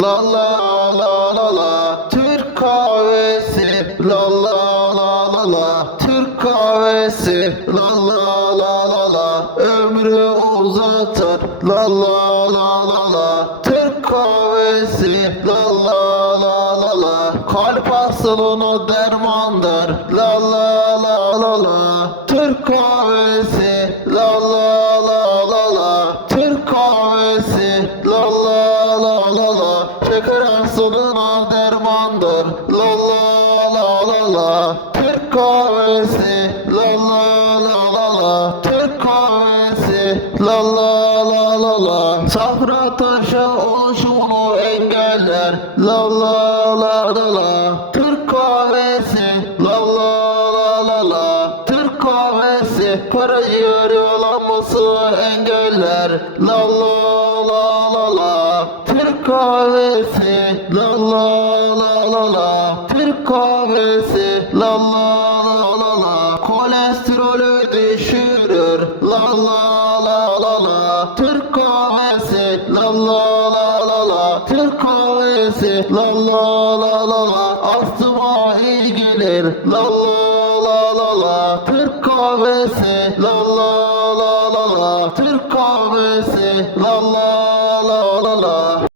La la la la la Türk kahvesi La la la la la Türk kahvesi La la la la la Ömrü uzatır La la la la la Türk kahvesi La la la la la Kalp hastalığına dermandır La la la la la Türk kahvesi Şeker hastalığına dermandır La la la la la Türk kahvesi La la la la la Türk kahvesi La la la la la Safra taşı oluşumunu engeller La la la la la Türk kahvesi La la la la la Türk kahvesi Parayı yollaması engeller La la la la la kahvesi La la la la la Türk kahvesi La la la la la Kolesterolü düşürür La la la la la Türk kahvesi La la la la la Türk kahvesi La la la la la Astıma iyi gelir La la la la la Türk kahvesi La la la la la Türk kahvesi La la